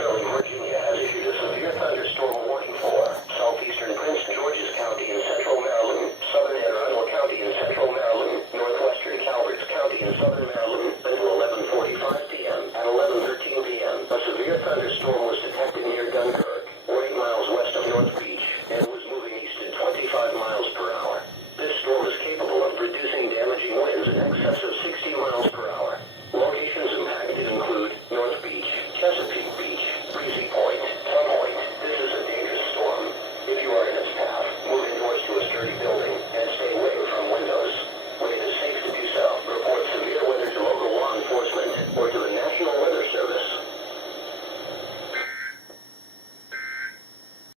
Sterling, Virginia has issued a severe thunderstorm warning for southeastern Prince George's County in central Maryland, southern Anne Arundel County in central Maryland, northwestern Calvert's County in southern Maryland until 11:45 p.m. At 11:13 p.m., a severe thunderstorm was